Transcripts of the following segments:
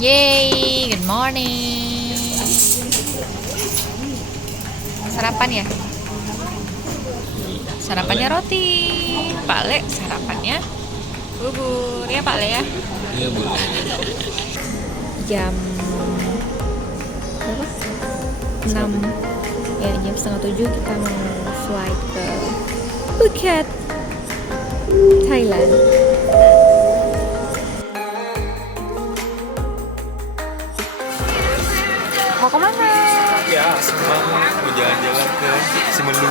Yeay, good morning. Sarapan ya? Sarapannya roti. Pak Le sarapannya bubur. Ya Pak Le ya? Iya boleh. Jam berapa? 6. Ya, jam setengah 7 kita mau flight ke Phuket, Thailand. Mau kemana? Ya, mau jalan-jalan ke Simelu.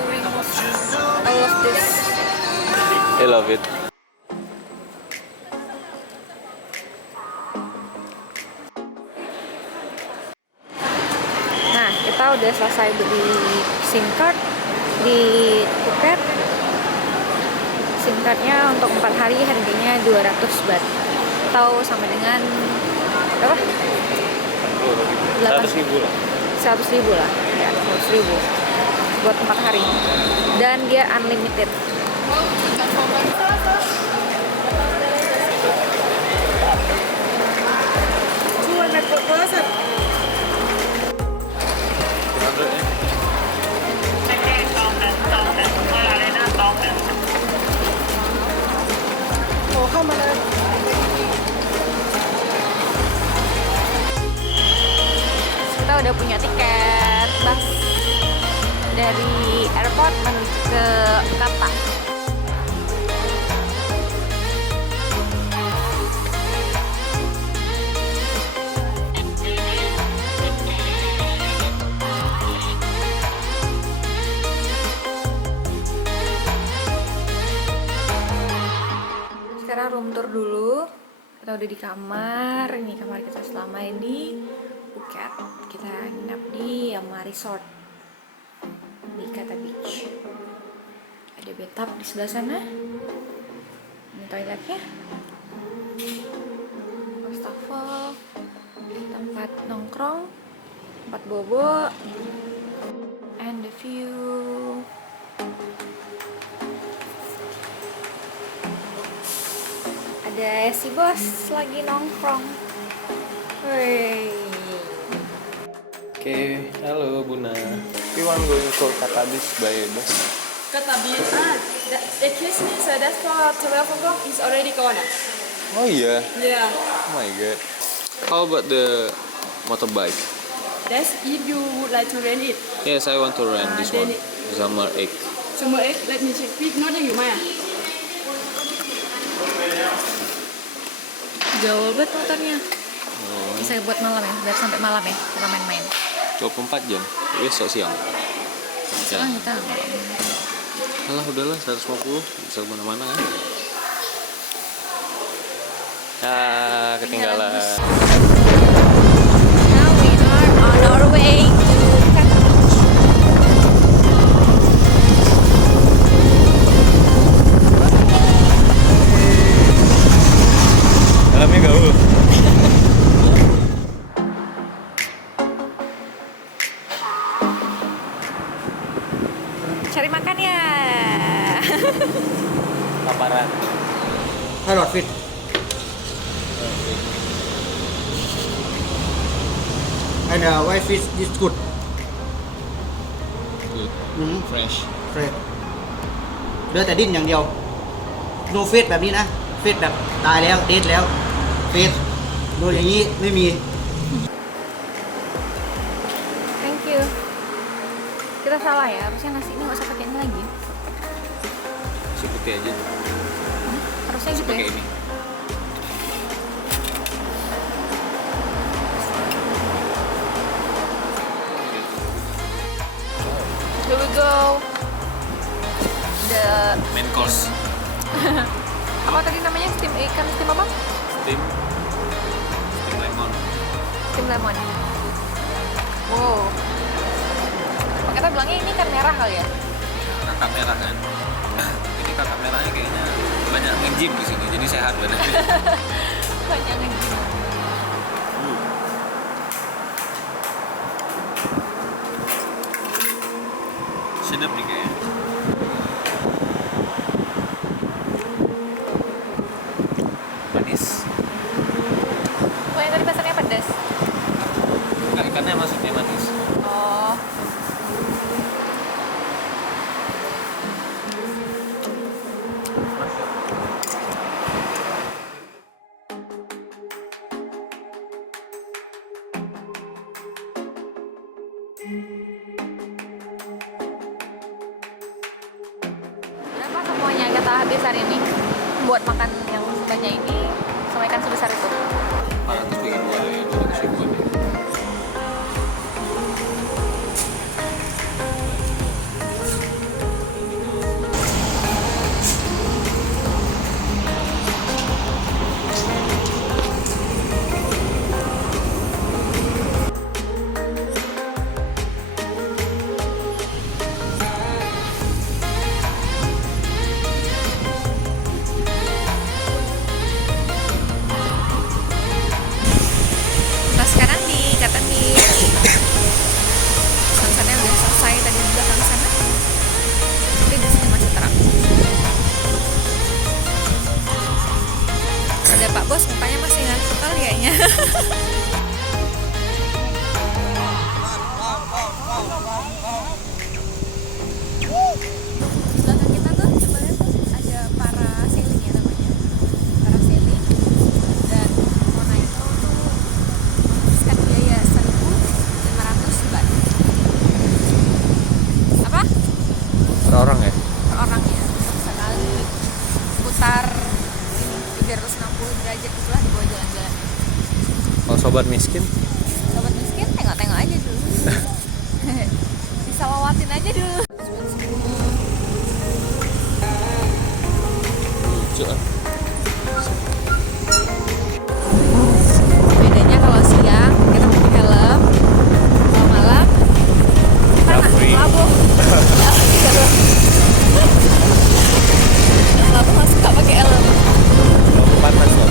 I love this. I love it. Nah, kita udah selesai beli SIM card di Phuket. SIM cardnya untuk 4 hari harganya 200 baht atau sama dengan berapa? 100.000 lah. 100.000 lah, ya 100.000 buat 4 hari dan dia unlimited. Kita udah punya tiket bus dari airport menuju ke Kata. Sekarang room tour dulu. Kita udah di kamar. Ini kamar kita selama di Phuket. Kita nginap di Yama Resort di Kata Beach. Ada bathtub di sebelah sana. Ini toiletnya. Wastafel, tempat nongkrong, tempat bobo, and the view. Ada si bos lagi nongkrong. Wey. Oke, halo Buna. We want going to Kata Beach by bus. Kata Beach, the kiss me, so that's for 12 o'clock, is already gone. Oh iya. Yeah, Oh my god. How about the motorbike? that's if you would like to rent it. Yes, I want to rent this one. then Summer egg. Summer egg, let me check. Big not yang gimana? Jauh banget motornya. Oh, Bisa buat malam ya, biar sampai malam ya, kita main-main. 24 jam. Besok siang. Sekarang kita Alah udahlah 150 bisa kemana-mana kan. Ah, ketinggalan. Now we are on our way to Kata Beach. Dalamnya gaul. Cari makan ya. Paparan. Hello, fit. And why fish is good? Good. Fresh. Fresh. เลือกแต่ดิ้นอย่างเดียว no เฟสแบบนี้นะ เฟสแบบตายแล้ว เดทแล้ว เฟสโดนอย่างนี้ไม่มี Thank you. Kita salah ya, harusnya nasi ini nggak usah pakai ini lagi. Si putih aja. Harusnya gitu Pakai ya. ini. Here we go. The Main course. apa tadi namanya, steam ikan, steam apa? Steam lemon. Steam lemon. Wow. Kita bilangnya ini ikan merah kali ya? Kakak merah kan. Ini kakak merahnya kayaknya banyak nge-gym di sini, jadi sehat badannya. Banyak lagi. Sedap nih kayaknya. kita habis hari ini buat makan yang sebanyak ini sama ikan sebesar itu. 400 bikin 2 ya, 200 ribuan ya. Nah sekarang di Cotton Beach. Sunsetnya udah selesai tadi di belakang sana. Tapi di sini masih terang. Ada Pak Bos, mukanya masih ngantuk kali kayaknya. Belakang kita tuh sebenarnya tuh ada parasailing ya namanya. Parasailing dan mau naik tuh menghabiskan biaya 1.500 baht. Apa? Per orang ya? Per orang ya. Sekali putar ini 360 derajat itulah dibawa jalan-jalan. Kalau sobat miskin, Sobat miskin tengok-tengok aja dulu. Disalawatin aja dulu. lucu ah. Bedanya kalau siang kita pakai helm, kalau malam kita Free. mabuk. Lalu masih nggak pakai helm. Panas loh.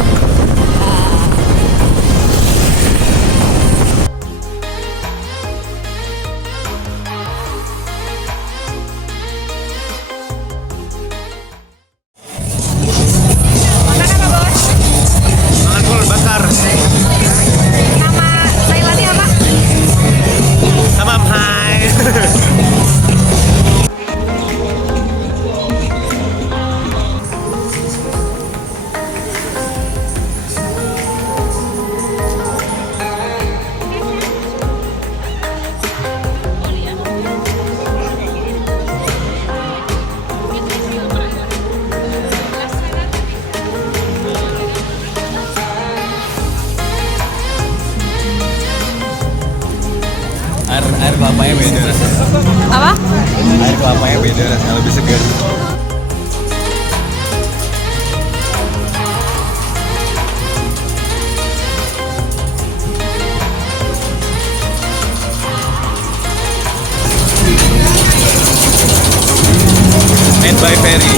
Makan apa bos? Makan full bakar. Nama Thailandnya apa? Tamam hai. Air kelapanya beda rasanya. Apa? Air kelapanya beda rasanya, lebih segar. Made by Ferry.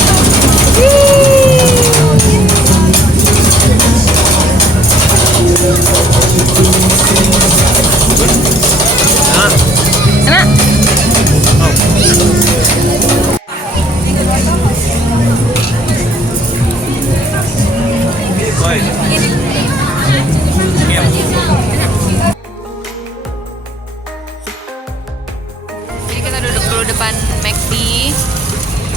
Enak? Woi. Iya. Jadi kita duduk dulu depan McD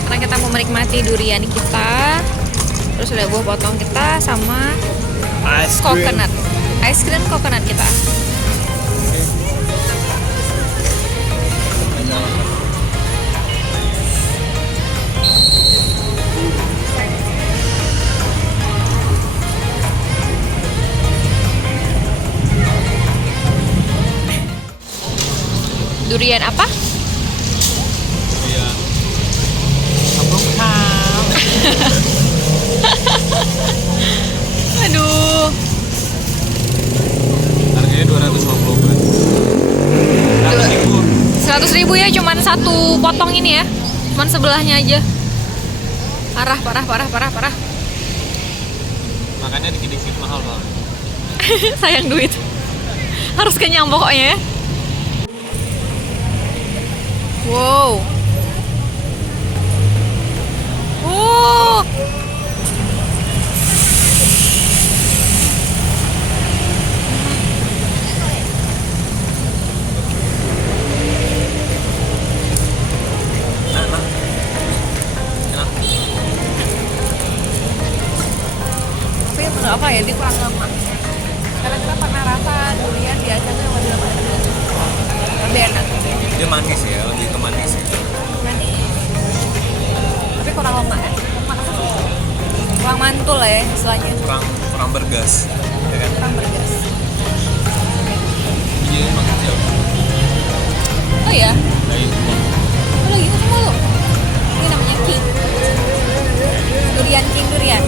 karena kita mau menikmati durian kita. Terus ada buah potong kita sama Ice cream. coconut. Ice cream coconut kita. Durian apa? Iya. Kampung ham. Aduh. Harganya 250 kan. 100.000 ya, cuman satu potong ini ya. Cuman sebelahnya aja. Parah. Makanya dikit-dikit mahal banget. Sayang duit. Harus kenyang pokoknya ya. Wow. Tapi menurut apa ya, dia kurang lemak. Karena kita pernah rasa durian biasanya yang lebih lemak. Lebih enak. Dia manis ya, lebih ke manis ya. Manis. Tapi kurang lemak ya. Lemak apa sih? kurang mantul lah ya istilahnya, kurang bergas, ya kan? kurang bergas. Iya emang kecil. Oh ya, Dari oh lagi ketemu lu. Ini namanya king. Durian king durian.